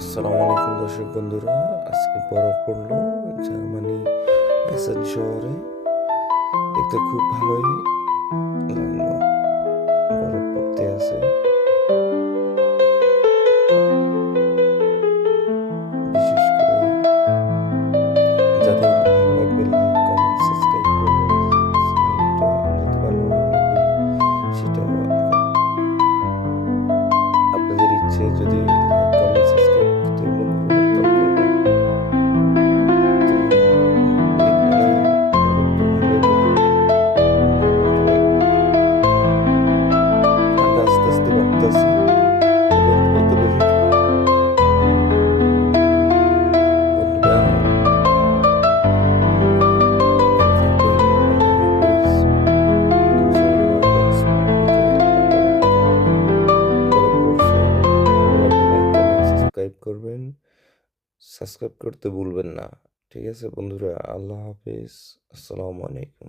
আসসালামু আলাইকুম দর্শক বন্ধুরা, আজকে বরফ পড়লো জার্মানি এসেন শহরে। দেখতে খুব ভালোই লাগলো, বরফ পড়তে আছে। বিশেষ করে যাদের ভালো লাগবে লাইক কমেন্ট সাবস্ক্রাইব করবেন। স্মাইলটা যত বানানো লাগবে সেটা আপনাদের ইচ্ছে। যদি লাইক কমেন্ট সাবস্ক্রাইব করতে মন করে তো করবেন। আস্তে আস্তে বাড়তেছে এবং কত বেশি বন্ধুরা সাবস্ক্রাইব করবেন, সাবস্ক্রাইব করতে ভুলবেন না। ঠিক আছে বন্ধুরা, আল্লাহ হাফেজ, আসসালামু আলাইকুম।